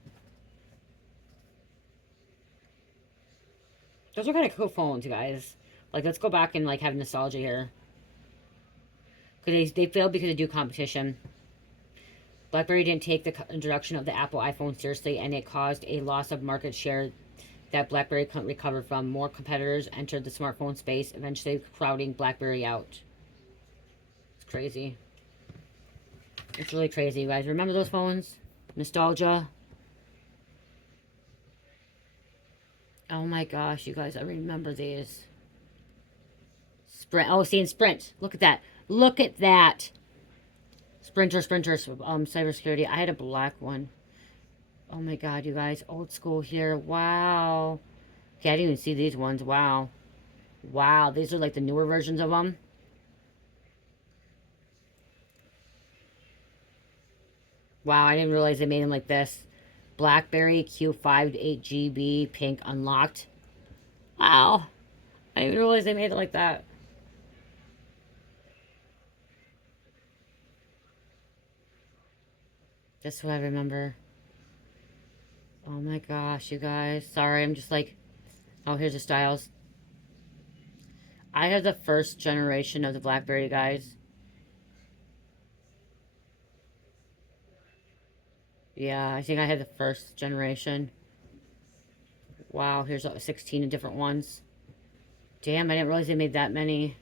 Those are kind of cool phones, guys. Like, let's go back and, like, have nostalgia here. Because they failed because of due competition. BlackBerry didn't take the introduction of the Apple iPhone seriously, and it caused a loss of market share that BlackBerry couldn't recover from. More competitors entered the smartphone space, eventually crowding BlackBerry out. It's crazy. It's really crazy, you guys. Remember those phones? Nostalgia. Oh my gosh, you guys, I remember these. Sprint. Oh, see, in Sprint. Look at that. Look at that. Sprinters, cybersecurity. I had a black one. Oh my god, you guys. Old school here. Wow. Okay, I didn't even see these ones. Wow. Wow, these are like the newer versions of them. Wow, I didn't realize they made them like this. Blackberry Q5 to 8GB pink unlocked. Wow. I didn't realize they made it like that. That's what I remember. Oh my gosh, you guys. Sorry, I'm just like... Oh, here's the styles. I have the first generation of the Blackberry, guys. Yeah, I think I had the first generation. Wow, here's 16 different ones. Damn, I didn't realize they made that many.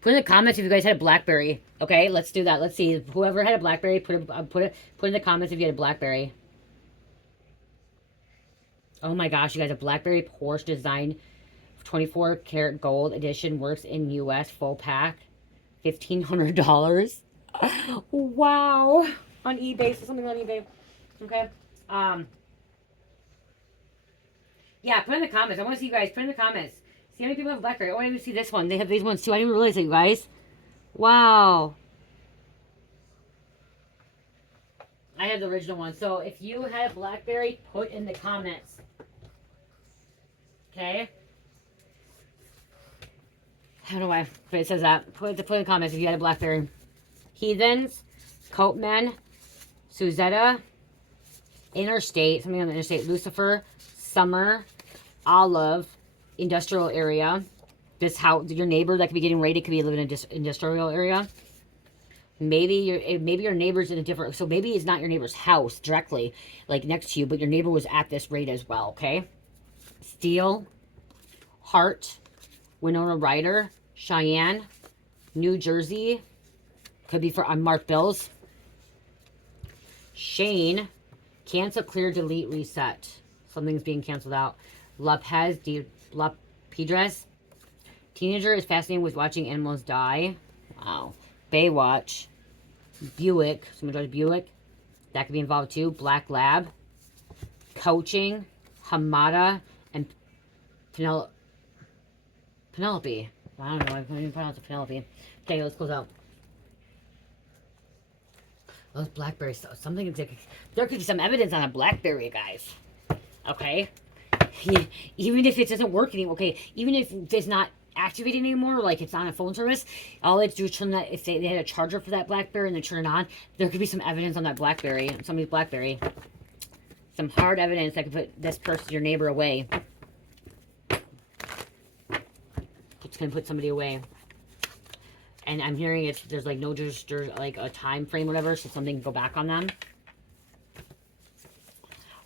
Put in the comments if you guys had a Blackberry. Okay, let's do that. Let's see. Whoever had a Blackberry, put in the comments if you had a Blackberry. Oh my gosh, you guys, a Blackberry Porsche design 24 karat gold edition works in US full pack. $1,500. Wow. On eBay, so something on eBay. Okay. Yeah, put in the comments. I want to see you guys. Put in the comments. See how many people have Blackberry. Oh, I didn't see this one. They have these ones too. I didn't realize it, you guys. Wow. I have the original one. So if you had a Blackberry, put in the comments. Okay? I don't know why, but it says that. Put in the comments if you had a Blackberry. Heathens, Coatmen, Suzetta, Interstate, something on the interstate, Lucifer, Summer, Olive, Industrial Area. This house, your neighbor that could be getting raided could be living in an industrial area. Maybe your neighbor's in a different, so maybe it's not your neighbor's house directly, like next to you, but your neighbor was at this raid as well, okay? Steel, Hart, Winona Ryder, Cheyenne, New Jersey, could be for unmarked bills. Shane, cancel, clear, delete, reset. Something's being canceled out. La Pedres, teenager is fascinated with watching animals die. Wow. Baywatch, Buick, someone drives Buick. That could be involved too. Black Lab, coaching, Hamada, and Penelope. I don't know. I can't even pronounce it. Penelope. Okay, let's close out. Those Blackberry stuff. Something. There could be some evidence on a Blackberry, guys. Okay. Even if it doesn't work anymore. Okay. Even if it's not activated anymore, like it's on a phone service, all they have to do is turn that. If they had a charger for that Blackberry and they turn it on, there could be some evidence on that Blackberry. Somebody's Blackberry. Some hard evidence that could put this person, your neighbor, away. It's gonna put somebody away. And I'm hearing there's like no just like a time frame or whatever, so something can go back on them.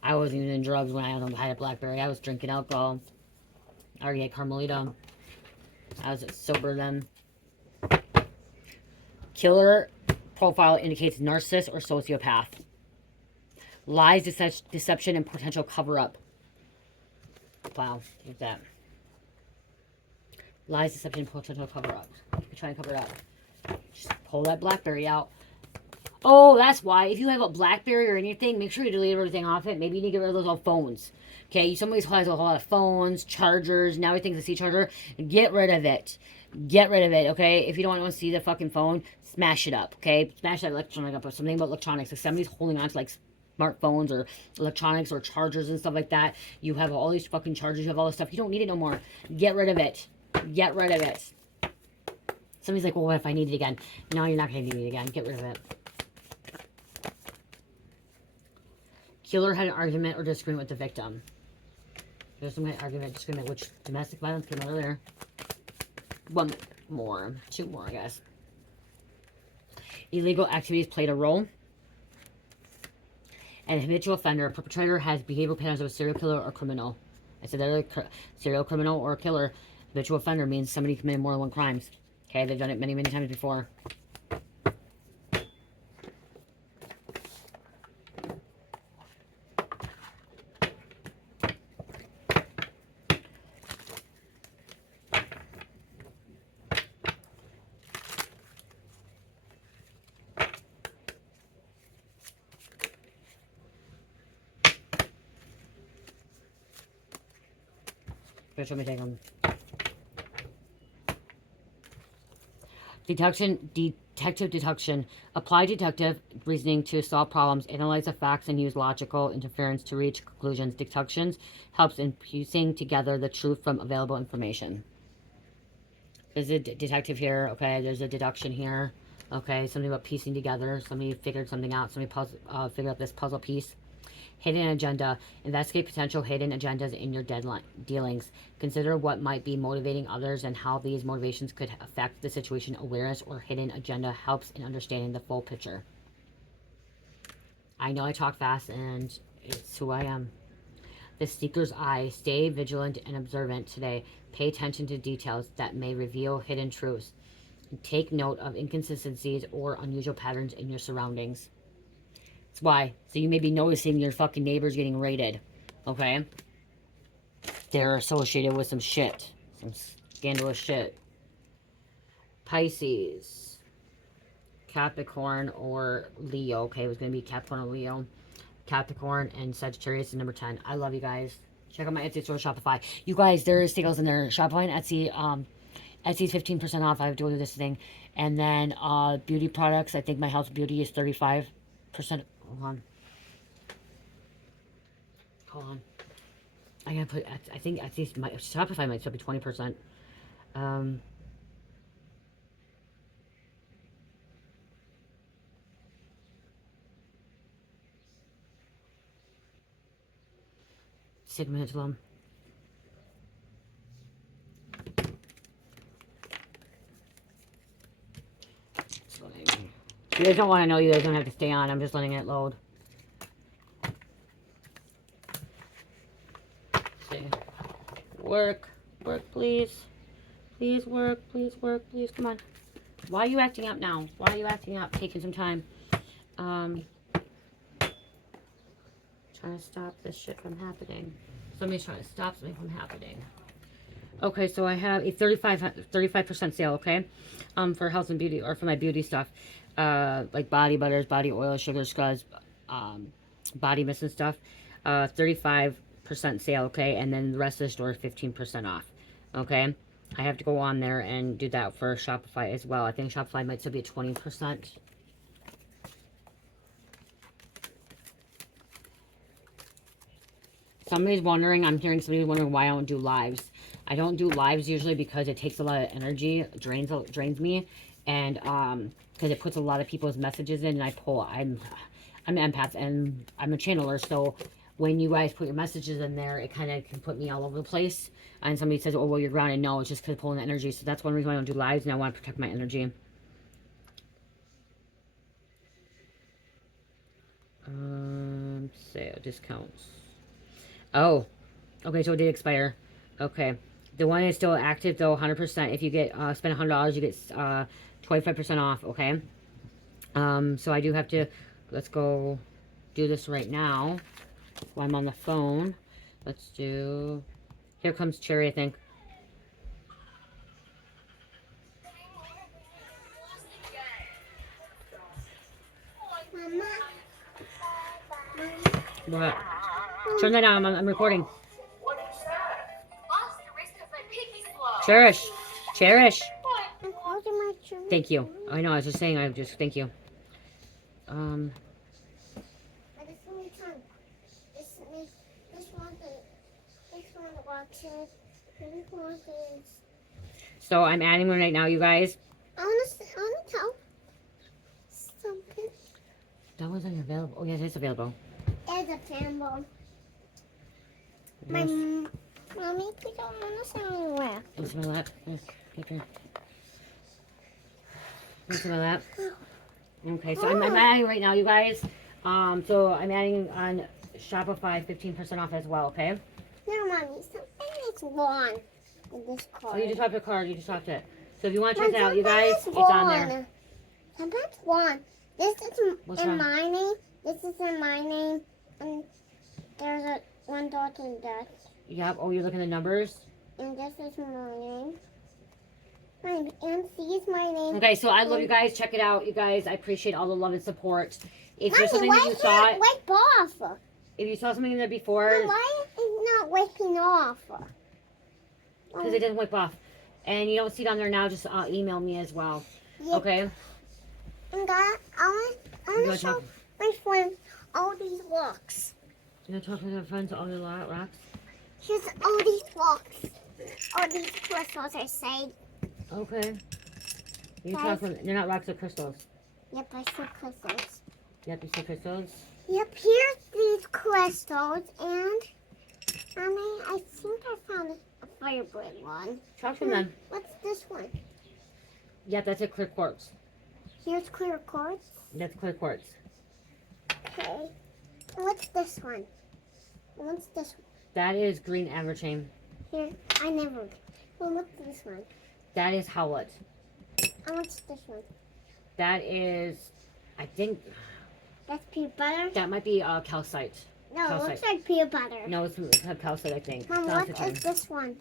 I wasn't even in drugs when I had a Blackberry. I was drinking alcohol. I already had Carmelita. I was sober then. Killer profile indicates narcissist or sociopath. Lies, deception, and potential cover-up. Wow, look at that. Lies, deception, potential cover-up. Try and cover it up. Just pull that Blackberry out. Oh, that's why. If you have a Blackberry or anything, make sure you delete everything off it. Maybe you need to get rid of those old phones. Okay, somebody has a whole lot of phones, chargers, now everything's a C charger. Get rid of it. Get rid of it, okay? If you don't want to see the fucking phone, smash it up, okay? Smash that electronic up or something about electronics. If somebody's holding on to like smartphones or electronics or chargers and stuff like that, you have all these fucking chargers, you have all this stuff. You don't need it no more. Get rid of it. Get rid of it. Somebody's like, well, what if I need it again? No, you're not going to need it again. Get rid of it. Killer had an argument or disagreement with the victim. There's some kind of argument, disagreement, which domestic violence came out earlier. One more. Two more, I guess. Illegal activities played a role. And habitual offender, perpetrator has behavioral patterns of a serial killer or criminal. I said that earlier, serial criminal or killer. Habitual offender means somebody committed more than one crimes. Okay, they've done it many, many times before. Which one we take them? Detective deduction. Apply deductive reasoning to solve problems, analyze the facts, and use logical interference to reach conclusions. Deductions helps in piecing together the truth from available information. There's a detective here. Okay, there's a deduction here. Okay, something about piecing together. Somebody figured something out. Somebody figured out this puzzle piece. Hidden agenda. Investigate potential hidden agendas in your dealings. Consider what might be motivating others and how these motivations could affect the situation. Awareness or hidden agenda helps in understanding the full picture. I know I talk fast and it's who I am. The seeker's eye. Stay vigilant and observant today. Pay attention to details that may reveal hidden truths. Take note of inconsistencies or unusual patterns in your surroundings. That's why. So you may be noticing your fucking neighbors getting raided. Okay? They're associated with some shit. Some scandalous shit. Pisces. Capricorn or Leo. Okay, it was going to be Capricorn or Leo. Capricorn and Sagittarius is number 10. I love you guys. Check out my Etsy store, Shopify. You guys, there is sales in there. Shopify and Etsy. Etsy's 15% off. I do this thing. And then beauty products. I think my House Beauty is 35%. Hold on. Hold on. I gotta put, I think my Shopify might still be 20%. Sigma long. You guys don't want to know, you guys don't have to stay on. I'm just letting it load. See. Work, please. Please work, please, come on. Why are you acting up now? Why are you acting up? Taking some time. Trying to stop this shit from happening. Somebody's trying to stop something from happening. Okay, so I have a 35% sale, okay? For health and beauty, or for my beauty stuff. Like body butters, body oil, sugar scrubs, body mist and stuff. 35% sale, okay? And then the rest of the store is 15% off, okay? I have to go on there and do that for Shopify as well. I think Shopify might still be at 20%. Somebody's wondering, I'm hearing somebody wondering why I don't do lives. I don't do lives usually because it takes a lot of energy, drains me, and because it puts a lot of people's messages in, and I'm an empath and I'm a channeler, so when you guys put your messages in there, it kind of can put me all over the place. And somebody says, oh, well, you're grounded. No, it's just because pulling the energy. So that's one reason why I don't do lives, and I want to protect my energy. Sale discounts. Oh, okay, so it did expire. Okay. The one is still active, though, 100%. If you get spend $100, you get 25% off, okay? So I do have to, let's go do this right now while I'm on the phone. Let's do, here comes Cherry, I think. What? Turn that down, I'm recording. Cherish. Thank you. I know, I was just saying, thank you. So I'm adding one right now, you guys. I want to tell something. That wasn't available. Oh, yes, it's available. It's available. My mommy, we don't want to sell anywhere. Let's smell that. Okay. Let's smell that. Okay, so I'm adding right now, you guys. So I'm adding on Shopify 15% off as well, okay? No, Mommy, something is wrong with this card. Oh, you just swapped the card. You just swapped it. So if you want to check it out, you guys, it's on there. Something's wrong. This is in my name. This is in my name. And there's one dot in that. Yep. Oh, you're looking at the numbers? And this is my name. And C is my name. Okay, so I love you guys. Check it out, you guys. I appreciate all the love and support. If there's something that you saw, wipe off. If you saw something in there before, why is it not wiping off? Because it doesn't wipe off, and you don't see it on there now. Just email me as well. Yep. Okay. And I want to show my friends all these rocks. You want to talk to your friends all the rocks? Here's all these rocks. All these crystals, I say. Okay. They're not rocks, they're crystals. Yep, I see crystals. Yep, you see crystals? Yep, here's these crystals, and I think I found a firebrand one. Talk to them. What's this one? Yep, that's a clear quartz. Here's clear quartz? That's clear quartz. Okay. What's this one? What's this one? That is green averchain. Here, I never. Well, what's this one? That is Howlett. And what's this one? That is, I think. That's peanut butter? That might be calcite. No, calcite. It looks like peanut butter. No, it's calcite, I think. Mom, what is this one?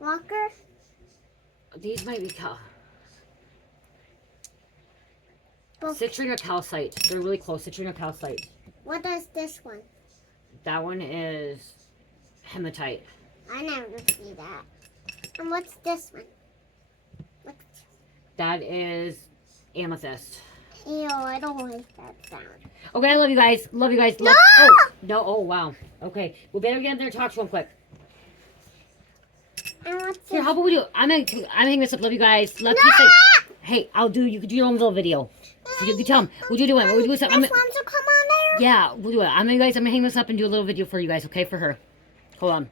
Walker? These might be citrine or calcite. They're really close. Citrine or calcite. What is this one? That one is hematite. I never see that. And what's this one? That is amethyst. Ew, I don't like that sound. Okay, I love you guys. Love you guys. No! Oh, no. Oh, wow. Okay. We better get in there and talk to him quick. And what's Here, this? how about we do? I'm hanging this up. Love you guys. Love No! peace. Hey, you can do your own little video. You can tell them. We'll do it. We'll do something. This one to come on there? Yeah, we'll do it. I'm gonna hang this up and do a little video for you guys, okay, for her. Hold on.